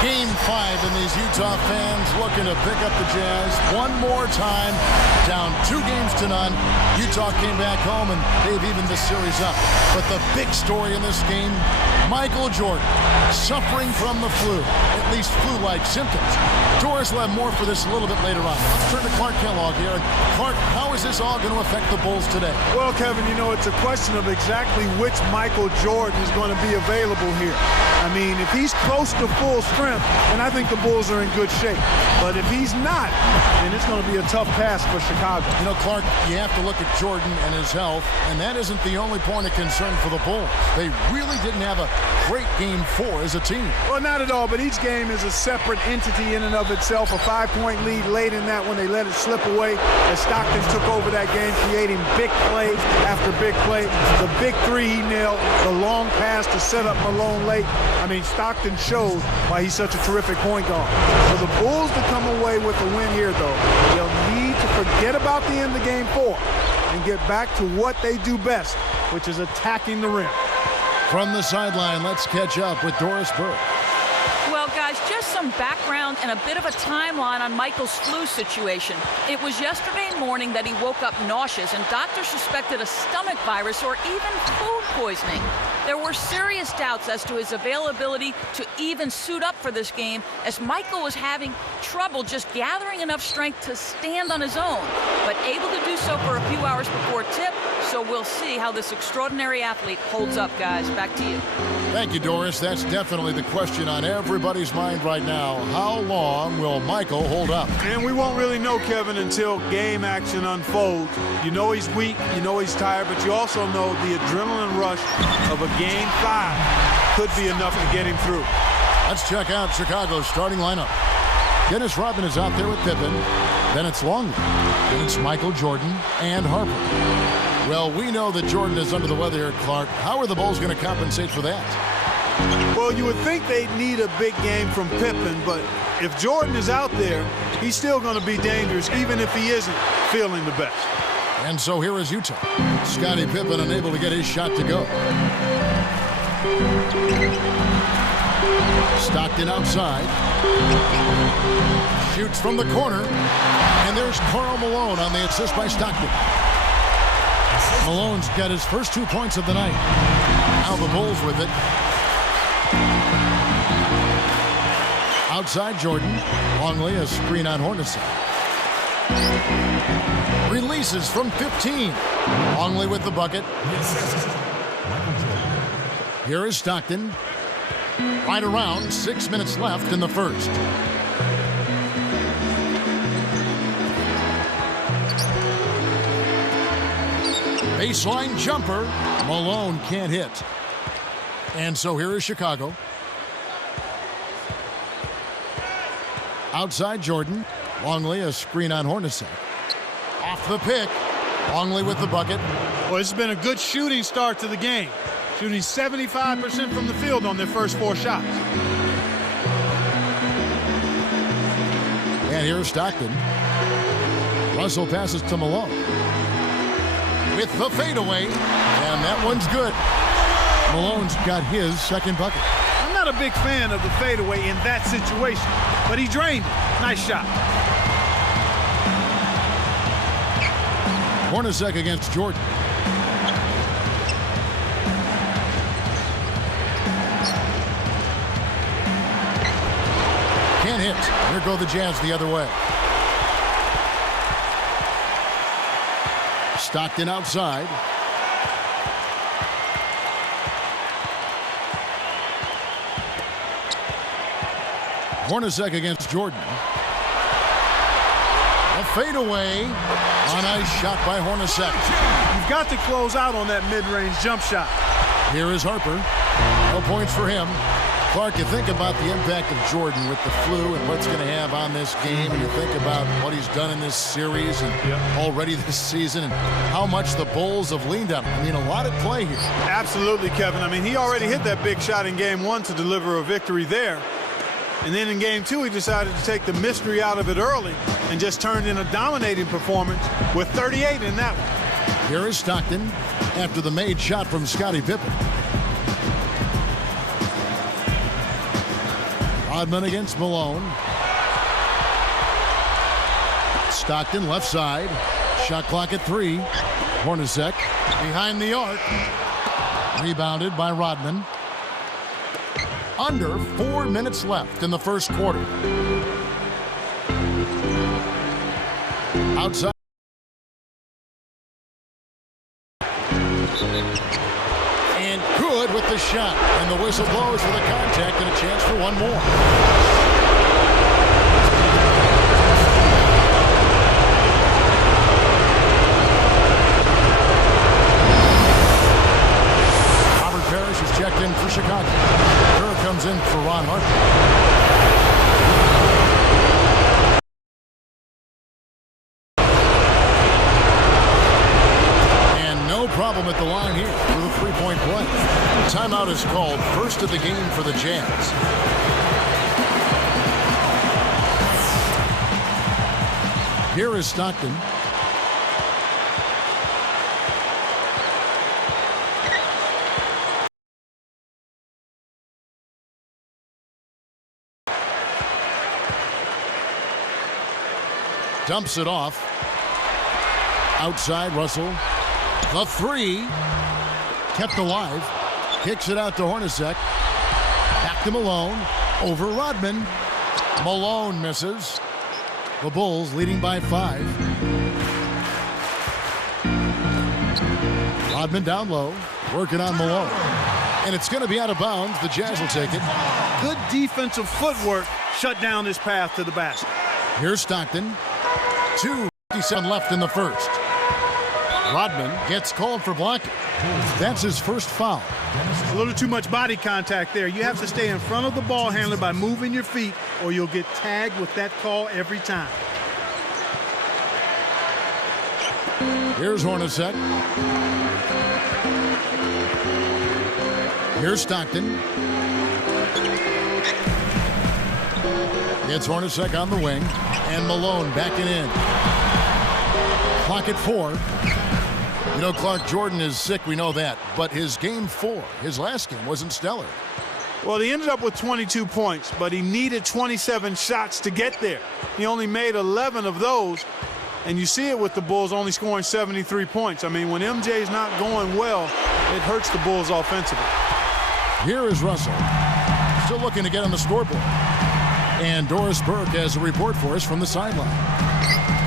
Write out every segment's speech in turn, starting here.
Game 5, and these Utah fans looking to pick up the Jazz one more time. Down 2-0. Utah came back home, and they've evened this series up. But the big story in this game, Michael Jordan suffering from the flu, at least flu-like symptoms. Doris will have more for this a little bit later on. Let's turn to Clark Kellogg here. And Clark, how is this all going to affect the Bulls today? Well, Kevin, you know, it's a question of exactly which Michael Jordan is going to be available here. I mean, if he's close to full strength, then I think the Bulls are in good shape. But if he's not, then it's going to be a tough task for Chicago. You know, Clark, you have to look at Jordan and his health, and that isn't the only point of concern for the Bulls. They really didn't have a great Game 4 as a team. Well, not at all, but each game is a separate entity in and of itself. A 5-point lead late in that when they let it slip away as Stockton took over that game, creating big play after big play. The big three he nailed, the long pass to set up Malone late. I mean, Stockton showed why he's such a terrific point guard. For the Bulls to come away with a win here, though, they'll need to forget about the end of Game 4 and get back to what they do best, which is attacking the rim. From the sideline, let's catch up with Doris Burke. Well, guys, just some background and a bit of a timeline on Michael's flu situation. It was yesterday morning that he woke up nauseous, and doctors suspected a stomach virus or even food poisoning. There were serious doubts as to his availability to even suit up for this game, as Michael was having trouble just gathering enough strength to stand on his own, but able to do so for a few hours before tip. So we'll see how this extraordinary athlete holds up, guys. Back to you. Thank you, Doris. That's definitely the question on everybody's mind right now. How long will Michael hold up? And we won't really know, Kevin, until game action unfolds. You know he's weak, you know he's tired, but you also know the adrenaline rush of a Game 5 could be enough to get him through. Let's check out Chicago's starting lineup. Dennis Rodman is out there with Pippen. Then it's Longley. Then it's Michael Jordan and Harper. Well, we know that Jordan is under the weather here, Clark. How are the Bulls going to compensate for that? Well, you would think they'd need a big game from Pippen, but if Jordan is out there, he's still going to be dangerous, even if he isn't feeling the best. And so here is Utah. Scottie Pippen unable to get his shot to go. Stockton outside. Shoots from the corner. And there's Karl Malone on the assist by Stockton. Malone's got his first 2 points of the night. Now the Bulls with it. Outside Jordan. Longley, a screen on Hornacek. Releases from 15. Longley with the bucket. Here is Stockton. Right around 6 minutes left in the first. Baseline jumper. Malone can't hit. And so here is Chicago. Outside Jordan. Longley, a screen on Hornacek. Off the pick. Longley with the bucket. Well, it's been a good shooting start to the game. Shooting 75% from the field on their first 4 shots. And here's Stockton. Russell passes to Malone. With the fadeaway. And that one's good. Malone's got his second bucket. I'm not a big fan of the fadeaway in that situation, but he drained it. Nice shot. Hornacek against Jordan. Can't hit. Here go the Jazz the other way. Stockton outside. Hornacek against Jordan. A fadeaway. A nice shot by Hornacek. You've got to close out on that mid-range jump shot. Here is Harper. No points for him. Clark, you think about the impact of Jordan with the flu and what's going to have on this game, and you think about what he's done in this series and already this season and how much the Bulls have leaned on him. I mean, a lot at play here. Absolutely, Kevin. I mean, he already hit that big shot in Game 1 to deliver a victory there. And then in Game 2, he decided to take the mystery out of it early and just turned in a dominating performance with 38 in that one. Here is Stockton after the made shot from Scottie Pippen. Rodman against Malone. Stockton left side. Shot clock at 3. Hornacek behind the arc. Rebounded by Rodman. Under 4 minutes left in the first quarter. Outside. And good with the shot. And the whistle blows for the contact and a chance for one more. Robert Parrish is checked in for Chicago. Kerr comes in for Ron Harper. Problem at the line here with a three-point play. Timeout is called. First of the game for the Jazz. Here is Stockton. Dumps it off. Outside, Russell. The 3 kept alive. Kicks it out to Hornacek. Back to Malone. Over Rodman. Malone misses. The Bulls leading by 5. Rodman down low. Working on Malone. And it's going to be out of bounds. The Jazz will take it. Good defensive footwork shut down his path to the basket. Here's Stockton. 2:57 left in the first. Rodman gets called for blocking. That's his first foul. A little too much body contact there. You have to stay in front of the ball handler by moving your feet, or you'll get tagged with that call every time. Here's Hornacek. Here's Stockton. Gets Hornacek on the wing. And Malone backing in. Clock at 4. You know, Clark, Jordan is sick, we know that. But his game 4, his last game, wasn't stellar. Well, he ended up with 22 points, but he needed 27 shots to get there. He only made 11 of those, and you see it with the Bulls only scoring 73 points. I mean, when MJ's not going well, it hurts the Bulls offensively. Here is Russell. Still looking to get on the scoreboard. And Doris Burke has a report for us from the sideline.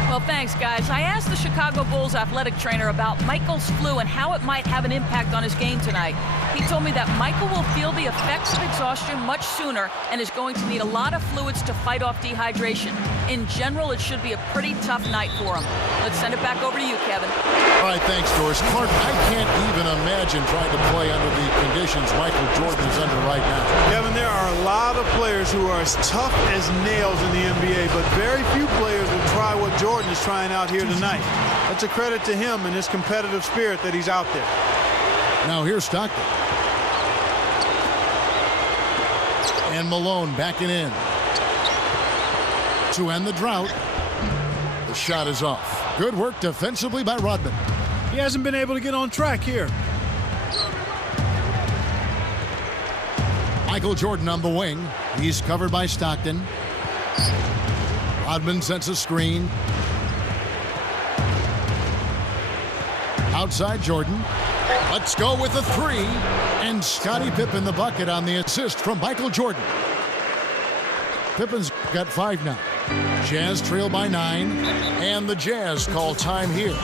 Well, thanks, guys. I asked the Chicago Bulls athletic trainer about Michael's flu and how it might have an impact on his game tonight. He told me that Michael will feel the effects of exhaustion much sooner and is going to need a lot of fluids to fight off dehydration. In general, it should be a pretty tough night for him. Let's send it back over to you, Kevin. All right, thanks, Doris. Clark, I can't even imagine trying to play under the conditions Michael Jordan is under right now. Kevin, there are a lot of players who are as tough as nails in the NBA, but very few players will try what Jordan is trying out here tonight. That's a credit to him and his competitive spirit that he's out there. Now here's Stockton. And Malone backing in. To end the drought. The shot is off. Good work defensively by Rodman. He hasn't been able to get on track here. Michael Jordan on the wing. He's covered by Stockton. Rodman sends a screen. Outside Jordan. Let's go with a 3. And Scottie Pippen the bucket on the assist from Michael Jordan. Pippen's got 5 now. Jazz trail by 9. And the Jazz call time here.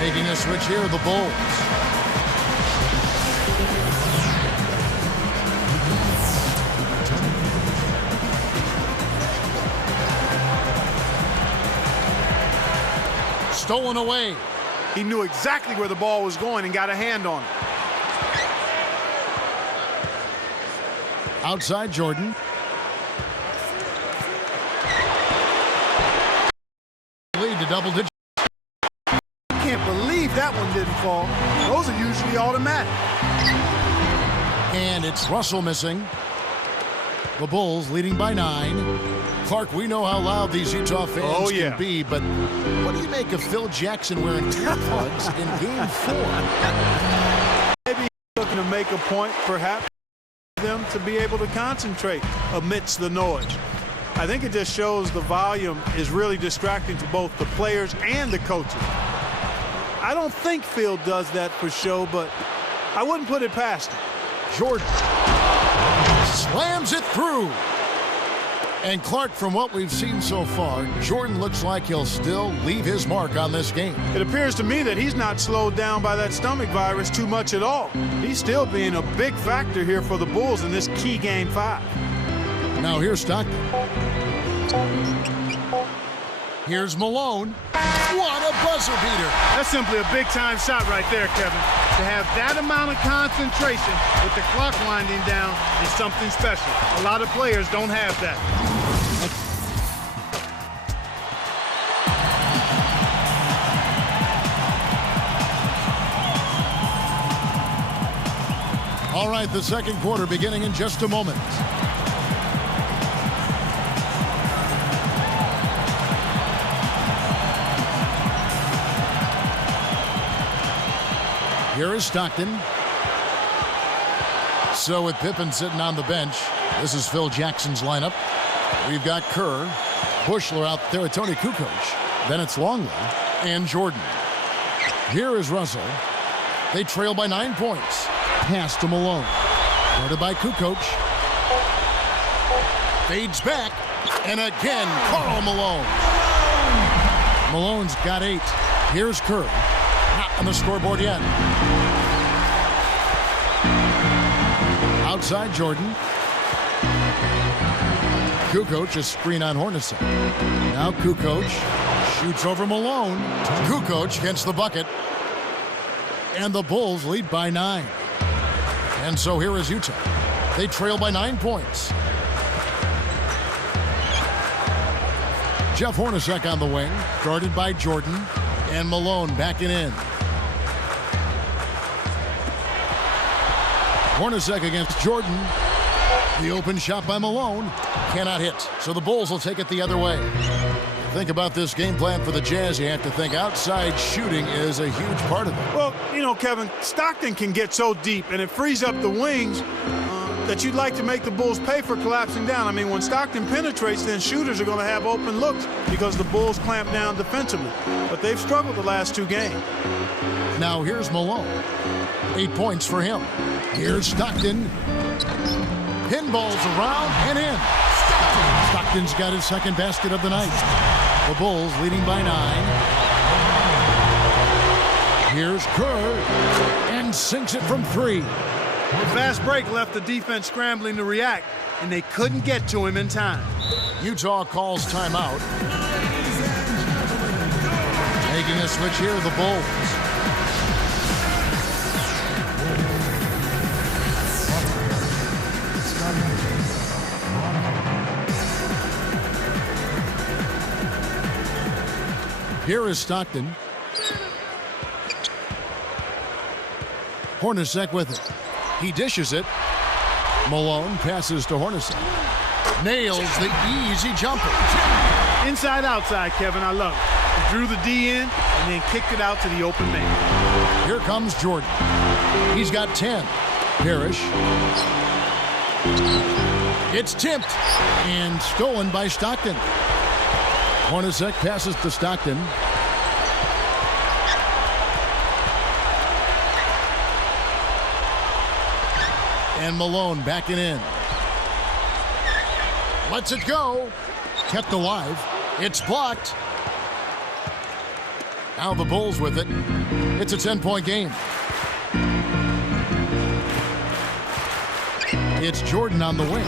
Making a switch here, the Bulls. Stolen away. He knew exactly where the ball was going and got a hand on it. Outside Jordan. Lead to double digits. Can't believe that one didn't fall. Those are usually automatic. And it's Russell missing. The Bulls leading by 9. Clark, we know how loud these Utah fans can be, but what do you make of Phil Jackson wearing earplugs in Game 4? Maybe he's looking to make a point, perhaps. them to be able to concentrate amidst the noise. I think it just shows the volume is really distracting to both the players and the coaches. I don't think Phil does that for show, but I wouldn't put it past him. Jordan slams it through. And Clark, from what we've seen so far, Jordan looks like he'll still leave his mark on this game. It appears to me that he's not slowed down by that stomach virus too much at all. He's still being a big factor here for the Bulls in this key Game 5. Now here's Stockton. Here's Malone. What a buzzer beater. That's simply a big-time shot right there, Kevin. To have that amount of concentration with the clock winding down is something special. A lot of players don't have that. All right, the second quarter beginning in just a moment. Here is Stockton. So with Pippen sitting on the bench, this is Phil Jackson's lineup. We've got Kerr, Bushler out there with Tony Kukoc. Then it's Longley and Jordan. Here is Russell. They trail by 9 points. Pass to Malone. Guarded by Kukoc. Fades back. And again, Karl Malone. Malone's got 8. Here's Kerr. Not on the scoreboard yet. Outside Jordan. Kukoc, a screen on Hornacek. Now Kukoc shoots over Malone. Kukoc gets the bucket. And the Bulls lead by 9. And so here is Utah. They trail by 9 points. Jeff Hornacek on the wing, guarded by Jordan, and Malone backing in. Hornacek against Jordan. The open shot by Malone cannot hit, so the Bulls will take it the other way. Think about this game plan for the Jazz. You have to think outside shooting is a huge part of it. Well, you know, Kevin, Stockton can get so deep, and it frees up the wings that you'd like to make the Bulls pay for collapsing down. I mean, when Stockton penetrates, then shooters are going to have open looks because the Bulls clamp down defensively. But they've struggled the last 2 games. Now here's Malone. 8 points for him. Here's Stockton. Pinballs around and in. Stockton's got his second basket of the night. The Bulls leading by 9. Here's Kerr and sinks it from 3. The fast break left the defense scrambling to react, and they couldn't get to him in time. Utah calls timeout. Making a switch here, the Bulls. Here is Stockton. Hornacek with it. He dishes it. Malone passes to Hornacek. Nails the easy jumper. Inside, outside, Kevin. I love it. He drew the D in and then kicked it out to the open man. Here comes Jordan. He's got 10. Parrish. It's tipped and stolen by Stockton. Hornacek passes to Stockton. And Malone backing in. Lets it go. Kept alive. It's blocked. Now the Bulls with it. It's a 10-point game. It's Jordan on the wing.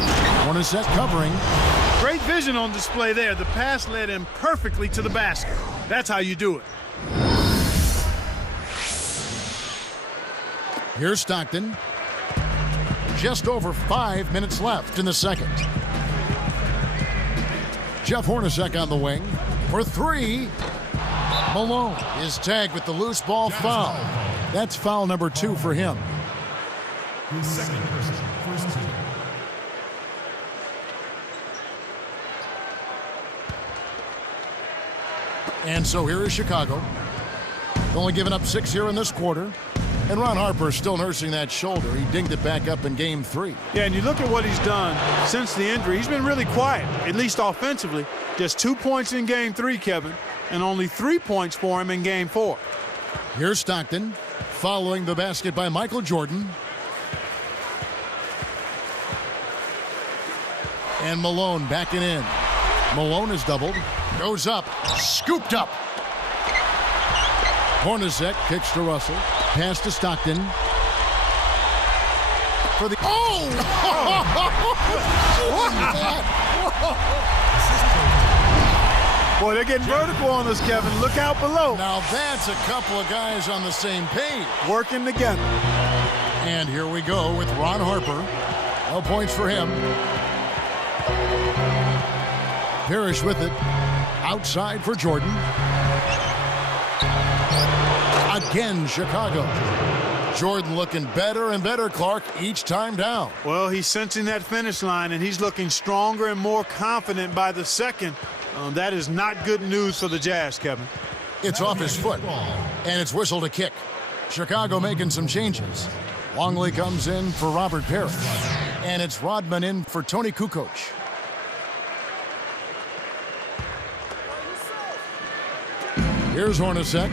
Hornacek covering. Great vision on display there. The pass led him perfectly to the basket. That's how you do it. Here's Stockton. Just over 5 minutes left in the second. Jeff Hornacek on the wing for 3. Malone is tagged with the loose ball foul. That's foul number 2 for him. His second person, first team. And so here is Chicago. Only giving up 6 here in this quarter. And Ron Harper still nursing that shoulder. He dinged it back up in Game 3. Yeah, and you look at what he's done since the injury. He's been really quiet, at least offensively. Just 2 points in Game 3, Kevin, and only 3 points for him in Game 4. Here's Stockton following the basket by Michael Jordan. And Malone backing in. Malone is doubled. Goes up. Scooped up. Hornacek kicks to Russell. Pass to Stockton. For the... Oh! What was that? Boy, they're getting vertical on us, Kevin. Look out below. Now that's a couple of guys on the same page. Working together. And here we go with Ron Harper. No points for him. Parrish with it. Outside for Jordan. Again, Chicago. Jordan looking better and better, Clark, each time down. Well, he's sensing that finish line, and he's looking stronger and more confident by the second. That is not good news for the Jazz, Kevin. It's off his foot, and it's whistled a kick. Chicago making some changes. Longley comes in for Robert Parrish, and it's Rodman in for Tony Kukoc. Here's Hornacek.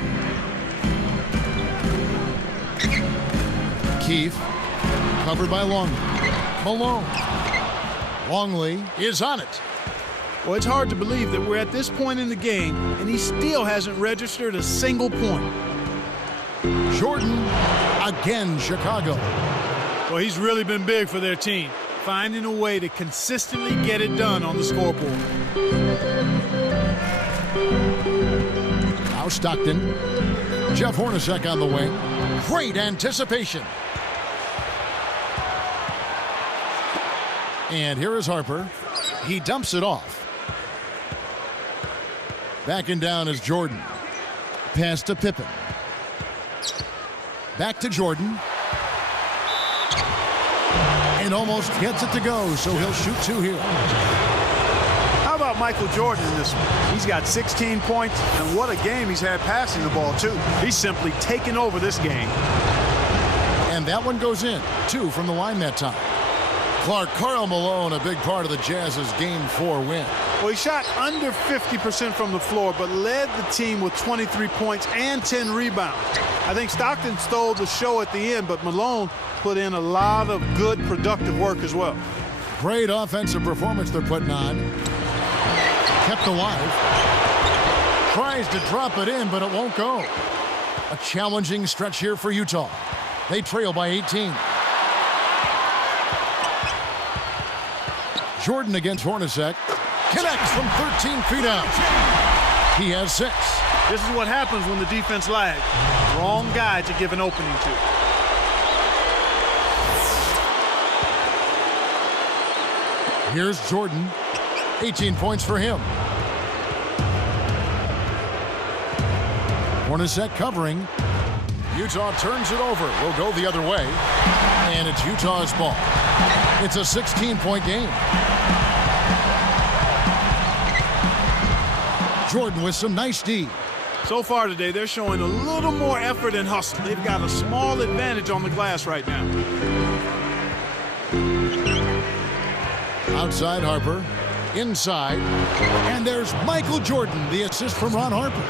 Keefe, covered by Longley. Malone. Longley is on it. Well, it's hard to believe that we're at this point in the game, and he still hasn't registered a single point. Jordan, again, Chicago. Well, he's really been big for their team, finding a way to consistently get it done on the scoreboard. Now Stockton. Jeff Hornacek on the wing. Great anticipation. And here is Harper. He dumps it off. Backing down is Jordan. Pass to Pippen. Back to Jordan. And almost gets it to go, so he'll shoot 2 here. How about Michael Jordan in this one? He's got 16 points, and what a game he's had passing the ball, too. He's simply taken over this game. And that one goes in. 2 from the line that time. Clark, Karl Malone, a big part of the Jazz's Game 4 win. Well, he shot under 50% from the floor, but led the team with 23 points and 10 rebounds. I think Stockton stole the show at the end, but Malone put in a lot of good, productive work as well. Great offensive performance they're putting on. Kept alive. Tries to drop it in, but it won't go. A challenging stretch here for Utah. They trail by 18. Jordan against Hornacek. Connects from 13 feet out. He has 6. This is what happens when the defense lags. Wrong guy to give an opening to. Here's Jordan. 18 points for him. Hornacek covering. Utah turns it over. Will go the other way. And it's Utah's ball. It's a 16-point game. Jordan with some nice D. So far today, they're showing a little more effort and hustle. They've got a small advantage on the glass right now. Outside Harper. Inside. And there's Michael Jordan, the assist from Ron Harper.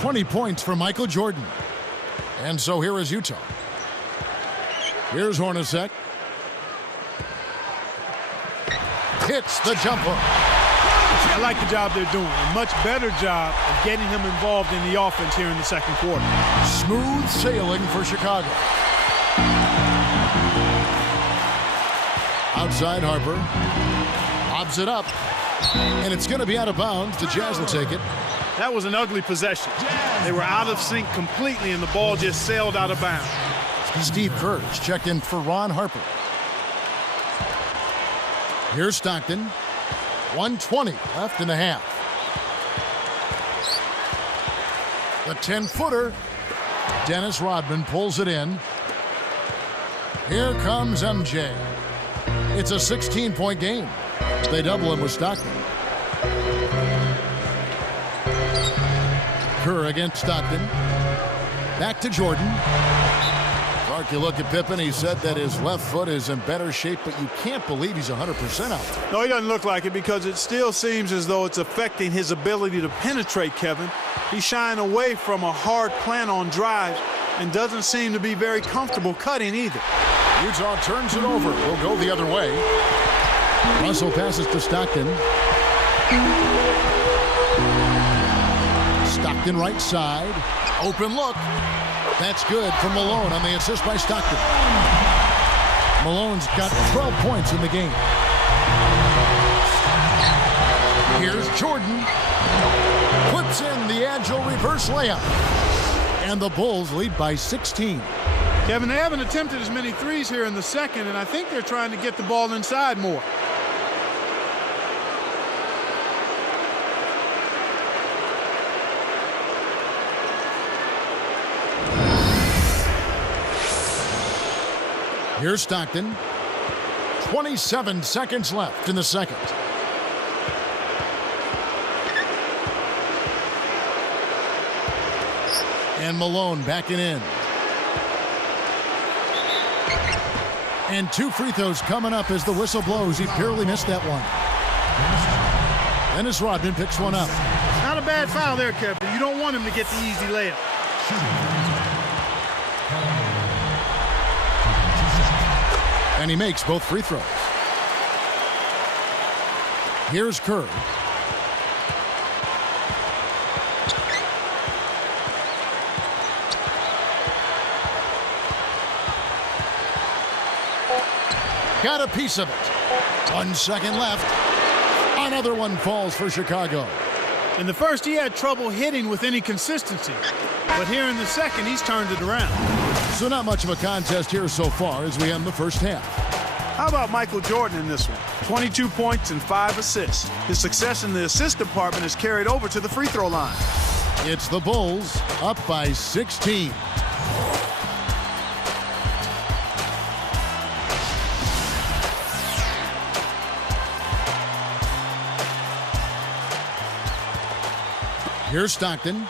20 points for Michael Jordan. And so here is Utah. Here's Hornacek. Hits the jumper. I like the job they're doing. A much better job of getting him involved in the offense here in the second quarter. Smooth sailing for Chicago. Outside Harper. Lobs it up. And it's going to be out of bounds. The Jazz will take it. That was an ugly possession. They were out of sync completely, and the ball just sailed out of bounds. Steve Kerr is checked in for Ron Harper. Here's Stockton. 1:20 left in the half. The 10-footer. Dennis Rodman pulls it in. Here comes MJ. It's a 16-point game. They double him with Stockton. Kerr against Stockton. Back to Jordan. Clark, you look at Pippen, he said that his left foot is in better shape, but you can't believe he's 100% out there. No, he doesn't look like it because it still seems as though it's affecting his ability to penetrate, Kevin. He's shying away from a hard plan on drives and doesn't seem to be very comfortable cutting either. Utah turns it over. We'll go the other way. Russell passes to Stockton. Stockton right side. Open look. That's good from Malone on the assist by Stockton. Malone's got 12 points in the game. Here's Jordan. Puts in the agile reverse layup. And the Bulls lead by 16. Kevin, they haven't attempted as many threes here in the second, and I think they're trying to get the ball inside more. Here's Stockton. 27 seconds left in the second. And Malone backing in. And 2 free throws coming up as the whistle blows. He barely missed that one. Dennis Rodman picks one up. Not a bad foul there, Kevin. You don't want him to get the easy layup. And he makes both free throws. Here's Kerr. Got a piece of it. 1 second left. Another one falls for Chicago. In the first, he had trouble hitting with any consistency. But here in the second, he's turned it around. So not much of a contest here so far as we end the first half. How about Michael Jordan in this one? 22 points and 5 assists. His success in the assist department is carried over to the free throw line. It's the Bulls up by 16. Here's Stockton.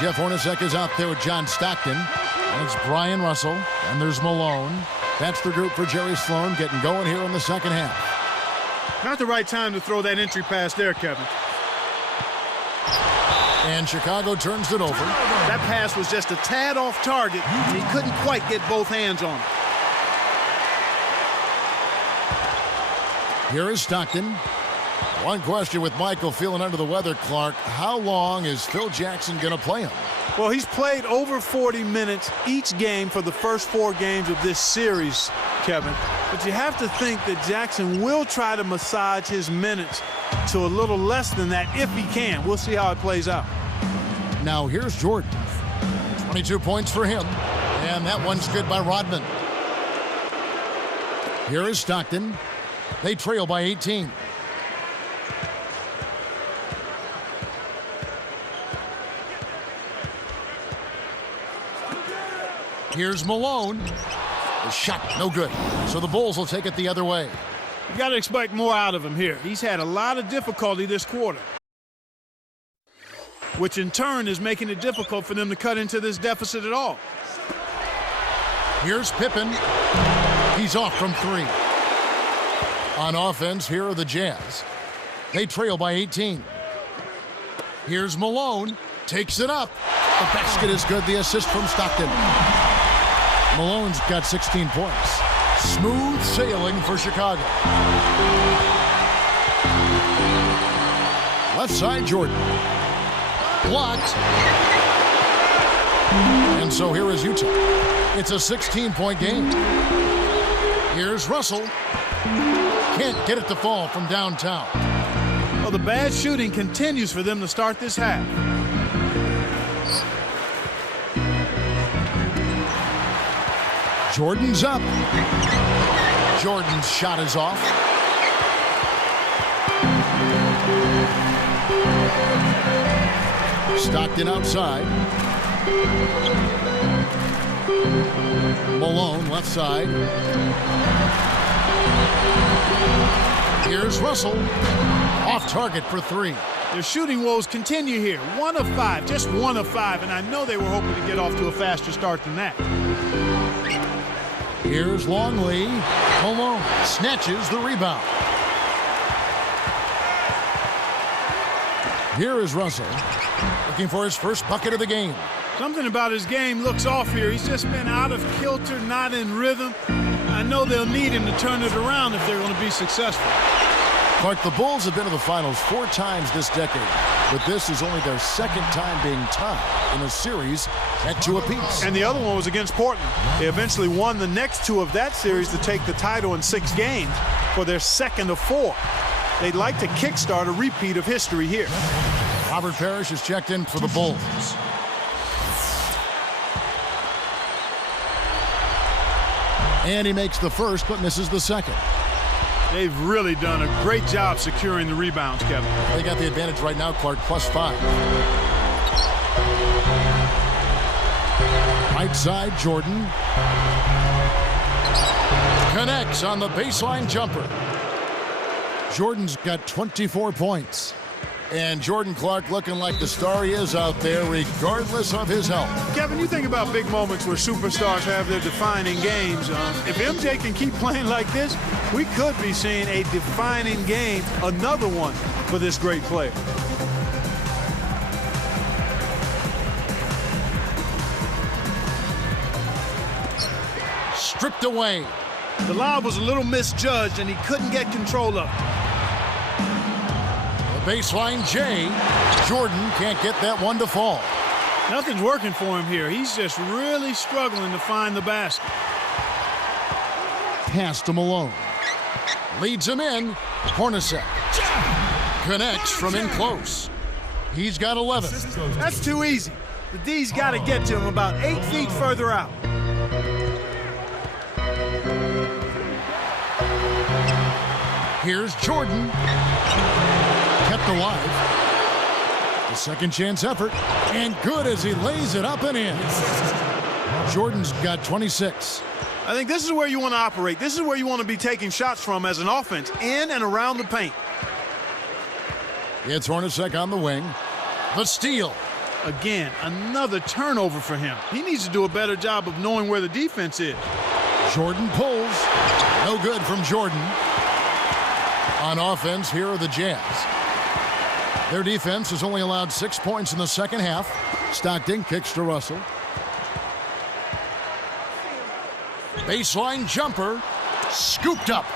Jeff Hornacek is out there with John Stockton. And it's Brian Russell. And there's Malone. That's the group for Jerry Sloan getting going here in the second half. Not the right time to throw that entry pass there, Kevin. And Chicago turns it over. That pass was just a tad off target, and he couldn't quite get both hands on it. Here is Stockton. One question with Michael feeling under the weather, Clark. How long is Phil Jackson going to play him? Well, he's played over 40 minutes each game for the first 4 games of this series, Kevin. But you have to think that Jackson will try to massage his minutes to a little less than that if he can. We'll see how it plays out. Now here's Jordan. 22 points for him. And that one's good by Rodman. Here is Stockton. They trail by 18. Here's Malone. The shot, no good. So the Bulls will take it the other way. You got to expect more out of him here. He's had a lot of difficulty this quarter, which in turn is making it difficult for them to cut into this deficit at all. Here's Pippen. He's off from 3. On offense, here are the Jazz. They trail by 18. Here's Malone. Takes it up. The basket is good. The assist from Stockton. Malone's got 16 points. Smooth sailing for Chicago. Left side, Jordan. Blocked. And so here is Utah. It's a 16-point game. Here's Russell. Can't get it to fall from downtown. Well, the bad shooting continues for them to start this half. Jordan's up. Jordan's shot is off. Stockton outside. Malone left side. Here's Russell. Off target for 3. Their shooting woes continue here. 1 of 5, just 1 of 5, and I know they were hoping to get off to a faster start than that. Here's Longley. Malone snatches the rebound. Here is Russell, looking for his first bucket of the game. Something about his game looks off here. He's just been out of kilter, not in rhythm. I know they'll need him to turn it around if they're going to be successful. Clark, the Bulls have been to the finals 4 times this decade, but this is only their 2nd time being tied in a series at 2 apiece. And the other one was against Portland. They eventually won the next 2 of that series to take the title in 6 games for their 2nd of 4. They'd like to kickstart a repeat of history here. Robert Parrish is checked in for the Bulls. And he makes the first but misses the second. They've really done a great job securing the rebounds, Kevin. They got the advantage right now, Clark, +5. Right side, Jordan. Connects on the baseline jumper. Jordan's got 24 points. And Jordan Clark looking like the star he is out there, regardless of his health. Kevin, you think about big moments where superstars have their defining games. If MJ can keep playing like this, we could be seeing a defining game, another one for this great player. Stripped away. The lob was a little misjudged, and he couldn't get control of it. Baseline J. Jordan can't get that one to fall. Nothing's working for him here. He's just really struggling to find the basket. Pass to Malone. Leads him in. Hornacek connects from in close. He's got 11. That's too easy. The D's got to get to him about 8 feet further out. Here's Jordan. Kept alive. The second chance effort. And good as he lays it up and in. Jordan's got 26. I think this is where you want to operate. This is where you want to be taking shots from as an offense, in and around the paint. It's Hornacek on the wing. The steal. Again, another turnover for him. He needs to do a better job of knowing where the defense is. Jordan pulls. No good from Jordan. On offense, here are the Jazz. Their defense has only allowed 6 points in the second half. Stockton kicks to Russell. Baseline jumper. Scooped up.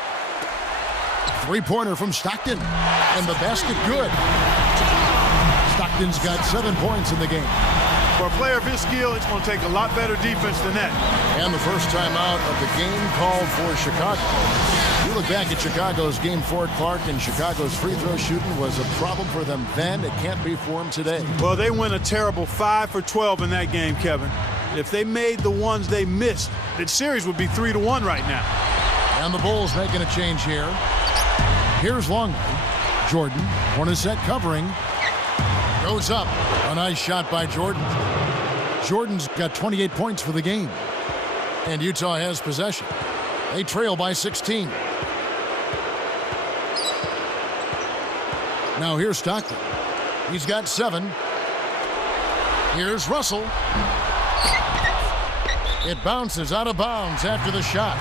Three-pointer from Stockton. And the basket good. Stockton's got 7 points in the game. For a player of his skill, it's going to take a lot better defense than that. And the first time out of the game called for Chicago. You look back at Chicago's game 4, Clark, and Chicago's free throw shooting was a problem for them then. It can't be for them today. Well, they went a terrible 5 for 12 in that game, Kevin. If they made the ones they missed, the series would be 3-1 right now. And the Bulls making a change here. Here's Longley. Jordan, Hornacek covering. Goes up. A nice shot by Jordan. Jordan's got 28 points for the game. And Utah has possession. They trail by 16. Now here's Stockton. He's got 7. Here's Russell. It bounces out of bounds after the shot.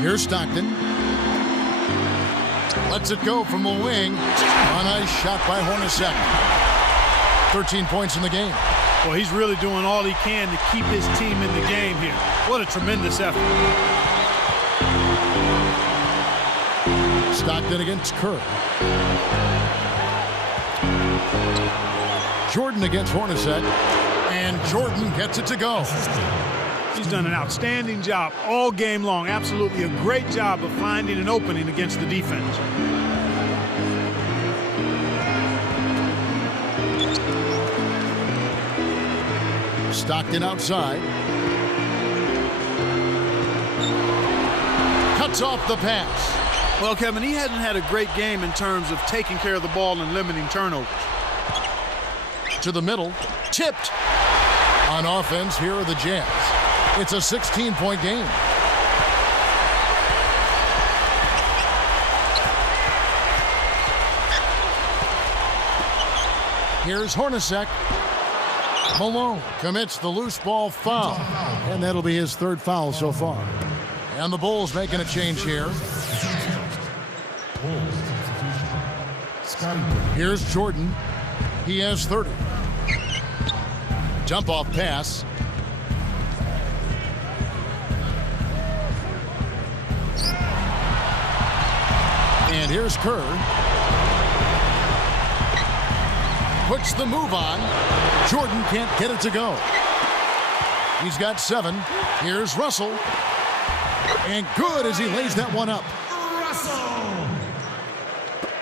Here's Stockton. Lets it go from the wing. A nice shot by Hornacek. 13 points in the game. Well, he's really doing all he can to keep his team in the game here. What a tremendous effort. Stockton against Kerr. Jordan against Hornacek. And Jordan gets it to go. He's done an outstanding job all game long. Absolutely a great job of finding an opening against the defense. Stockton outside. cuts off the pass. Well, Kevin, he hasn't had a great game in terms of taking care of the ball and limiting turnovers. To the middle, tipped. On offense, here are the Jazz. It's a 16-point game. Here's Hornacek. Malone commits the loose ball foul, and that'll be his third foul so far. And the Bulls making a change here. Here's Jordan. He has 30. Jump off pass. And here's Kerr. Puts the move on. Jordan can't get it to go. He's got 7. Here's Russell. And good as he lays that one up. Russell.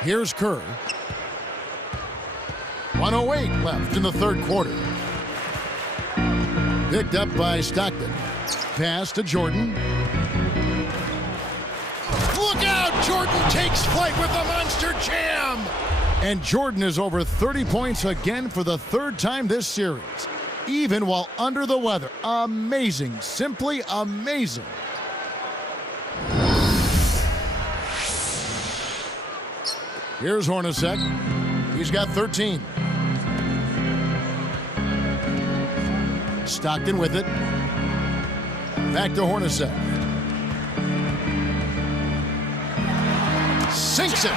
Here's Kerr. 1:08 left in the third quarter. Picked up by Stockton. Pass to Jordan. Look out! Jordan takes flight with the monster jam! And Jordan is over 30 points again for the third time this series, even while under the weather. Amazing. Simply amazing. Here's Hornacek. He's got 13. Stockton with it. Back to Hornacek. Sinks it.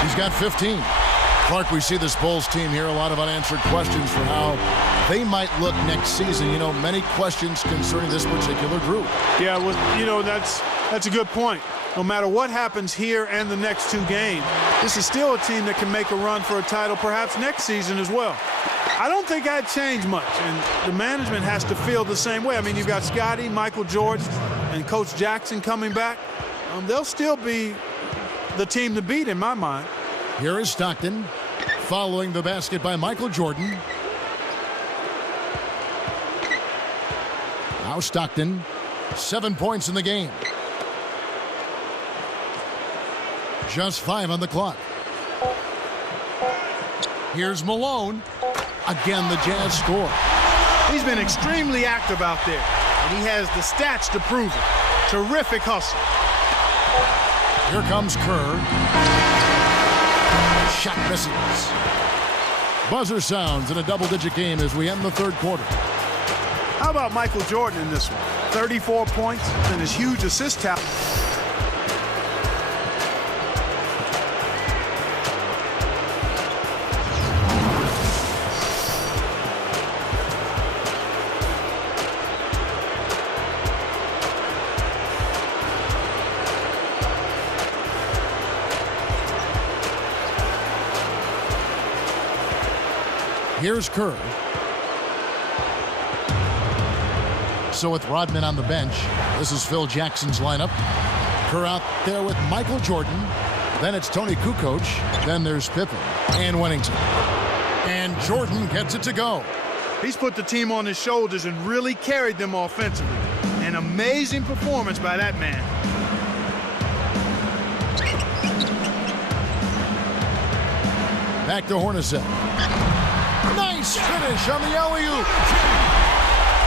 He's got 15. Clark, we see this Bulls team here. A lot of unanswered questions for how they might look next season. You know, many questions concerning this particular group. Yeah, well, you know, that's a good point. No matter what happens here and the next 2 games, this is still a team that can make a run for a title perhaps next season as well. I don't think I'd change much, and the management has to feel the same way. I mean, you've got Scotty, Michael Jordan, and Coach Jackson coming back. They'll still be the team to beat in my mind. Here is Stockton following the basket by Michael Jordan. Now Stockton, 7 points in the game. Just 5 on the clock. Here's Malone. Again, the Jazz score. He's been extremely active out there, and he has the stats to prove it. Terrific hustle. Here comes Kerr. Shot misses. Buzzer sounds in a double-digit game as we end the third quarter. How about Michael Jordan in this one? 34 points and his huge assist tally. Here's Kerr. So with Rodman on the bench, this is Phil Jackson's lineup. Kerr out there with Michael Jordan. Then it's Tony Kukoc. Then there's Pippen and Wennington. And Jordan gets it to go. He's put the team on his shoulders and really carried them offensively. An amazing performance by that man. Back to Hornacek. Nice finish on the alley-oop.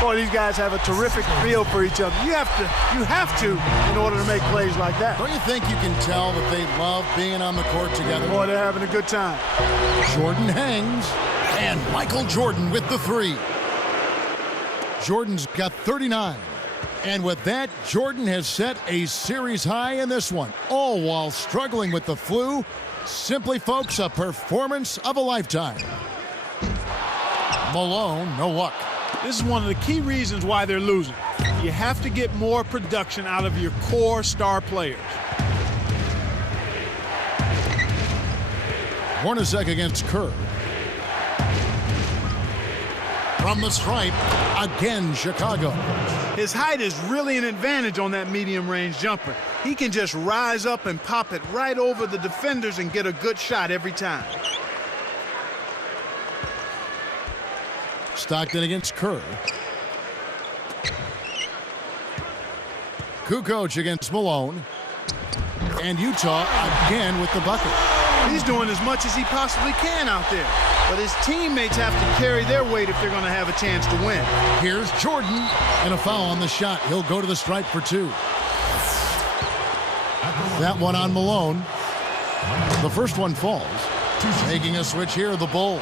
Boy, these guys have a terrific feel for each other. You have to in order to make plays like that. Don't you think you can tell that they love being on the court together? Boy, they're having a good time. Jordan hangs, and Michael Jordan with the 3. Jordan's got 39. And with that, Jordan has set a series high in this one, all while struggling with the flu. Simply, folks, a performance of a lifetime. Malone, no luck. This is one of the key reasons why they're losing. You have to get more production out of your core star players. Hornacek against Kerr. From the stripe, again Chicago. His height is really an advantage on that medium-range jumper. He can just rise up and pop it right over the defenders and get a good shot every time. Stockton against Kerr. Kukoc against Malone. And Utah again with the bucket. He's doing as much as he possibly can out there. But his teammates have to carry their weight if they're going to have a chance to win. Here's Jordan, and a foul on the shot. He'll go to the stripe for 2. That one on Malone. The first one falls. Making a switch here, the Bulls.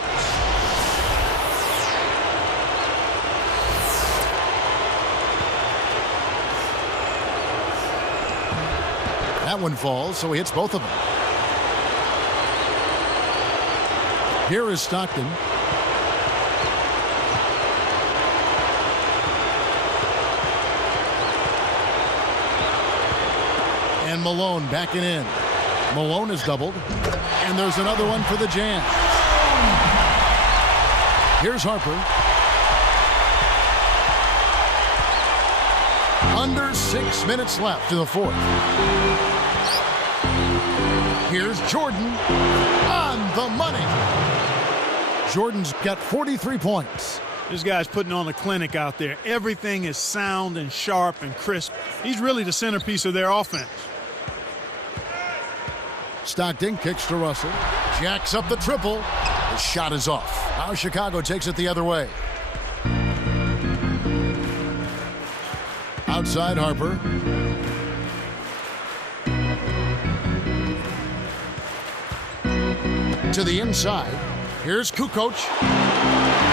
That one falls, so he hits both of them. Here is Stockton. And Malone backing in. Malone is doubled. And there's another one for the Jazz. Here's Harper. Under 6 minutes left in the fourth. Here's Jordan on the money. Jordan's got 43 points. This guy's putting on a clinic out there. Everything is sound and sharp and crisp. He's really the centerpiece of their offense. Stockton kicks to Russell. Jacks up the triple. The shot is off. Now Chicago takes it the other way. Outside Harper. To the inside. Here's Kukoc.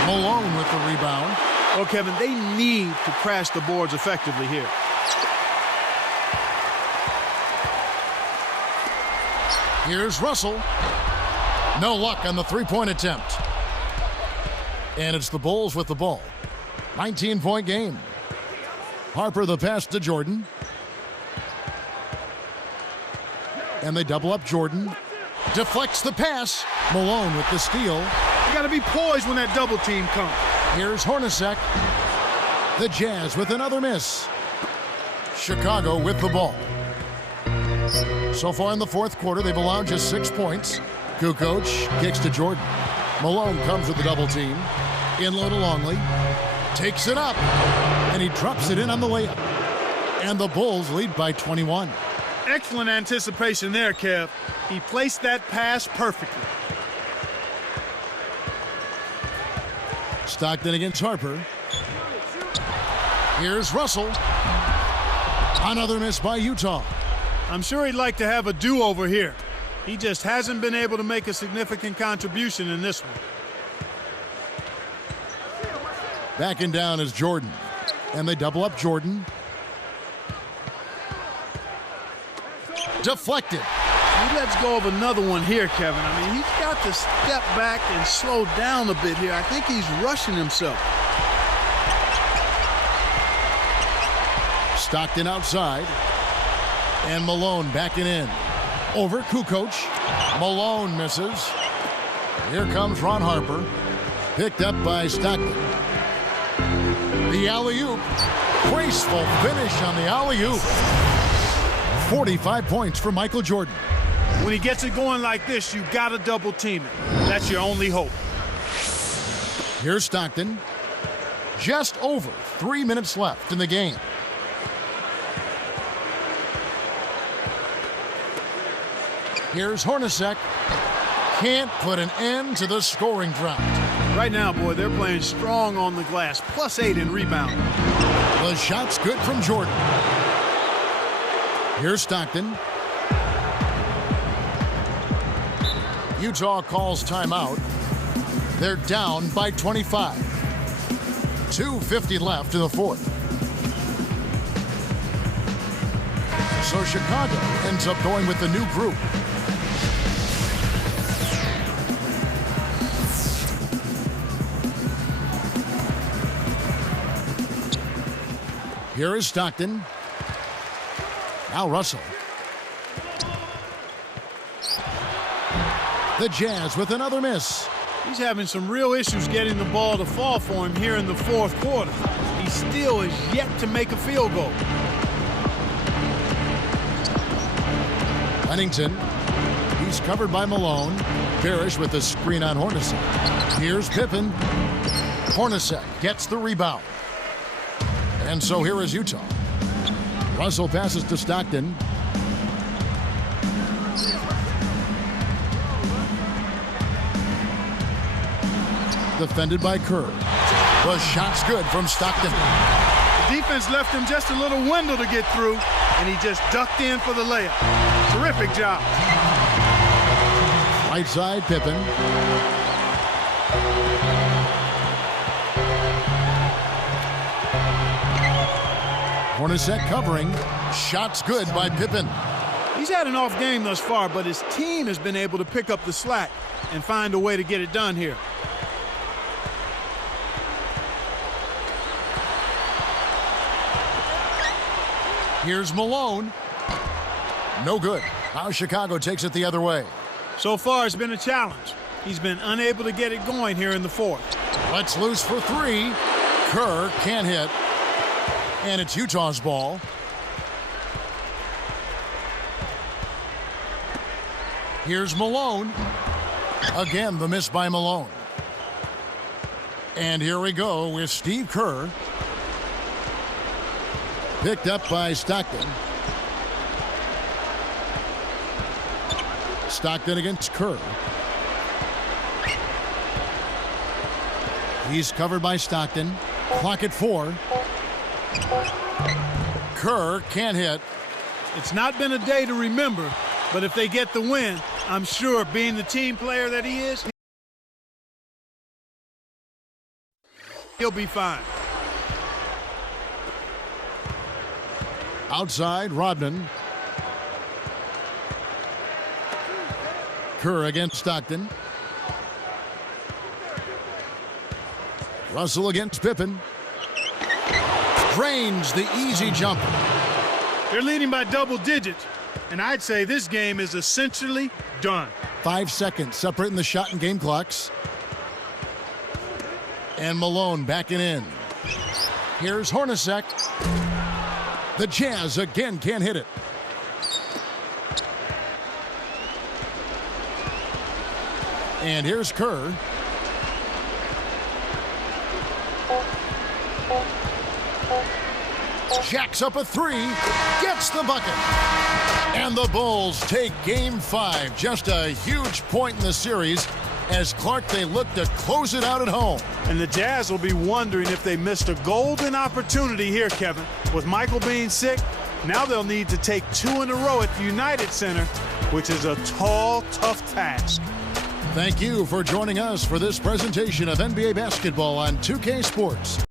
Malone with the rebound. Well, Kevin, they need to crash the boards effectively here. Here's Russell. No luck on the three-point attempt. And it's the Bulls with the ball. 19-point game. Harper the pass to Jordan. And they double up Jordan. Deflects the pass. Malone with the steal. You got to be poised when that double team comes. Here's Hornacek. The Jazz with another miss. Chicago with the ball. So far in the fourth quarter, they've allowed just 6 points. Kukoc kicks to Jordan. Malone comes with the double team. In low to Longley. Takes it up. And he drops it in on the layup. And the Bulls lead by 21. Excellent anticipation there, Kev. He placed that pass perfectly. Stockton against Harper. Here's Russell. Another miss by Utah. I'm sure he'd like to have a do-over here. He just hasn't been able to make a significant contribution in this one. Backing down is Jordan. And they double up Jordan. Deflected. He lets go of another one here, Kevin. I mean, he's got to step back and slow down a bit here. I think he's rushing himself. Stockton outside. And Malone backing in. Over Kukoc. Malone misses. Here comes Ron Harper. Picked up by Stockton. The alley-oop. Graceful finish on the alley-oop. 45 points for Michael Jordan. When he gets it going like this, you got to double team it. That's your only hope. Here's Stockton. Just over 3 minutes left in the game. Here's Hornacek. Can't put an end to the scoring drought. Right now, boy, they're playing strong on the glass. +8 in rebound. The shot's good from Jordan. Here's Stockton. Utah calls timeout. They're down by 25. 2:50 left in the fourth. So Chicago ends up going with the new group. Here is Stockton. Now Russell. The Jazz with another miss. He's having some real issues getting the ball to fall for him here in the fourth quarter. He still is yet to make a field goal. Pennington. He's covered by Malone. Parrish with the screen on Hornacek. Here's Pippen. Hornacek gets the rebound. And so here is Utah. Russell passes to Stockton. Defended by Kerr. The shot's good from Stockton. The defense left him just a little window to get through, and he just ducked in for the layup. Terrific job. Right side, Pippen. Hornacek covering. Shot's good by Pippen. He's had an off game thus far, but his team has been able to pick up the slack and find a way to get it done here. Here's Malone. No good. Now Chicago takes it the other way. So far, it's been a challenge. He's been unable to get it going here in the fourth. Let's loose for three. Kerr can't hit. And it's Utah's ball. Here's Malone. Again, the miss by Malone. And here we go with Steve Kerr. Picked up by Stockton. Stockton against Kerr. He's covered by Stockton. Clock at 4. Kerr can't hit. It's not been a day to remember, but if they get the win, I'm sure being the team player that he is, he'll be fine. Outside, Rodman. Kerr against Stockton. Russell against Pippen. Drains the easy jumper. They're leading by double digits, and I'd say this game is essentially done. 5 seconds separating the shot and game clocks. And Malone backing in. Here's Hornacek. The Jazz again can't hit it. And here's Kerr. Jacks up a 3, gets the bucket. And the Bulls take game 5. Just a huge point in the series as Clark, they look to close it out at home. And the Jazz will be wondering if they missed a golden opportunity here, Kevin. With Michael being sick, now they'll need to take 2 in a row at the United Center, which is a tall, tough task. Thank you for joining us for this presentation of NBA basketball on 2K Sports.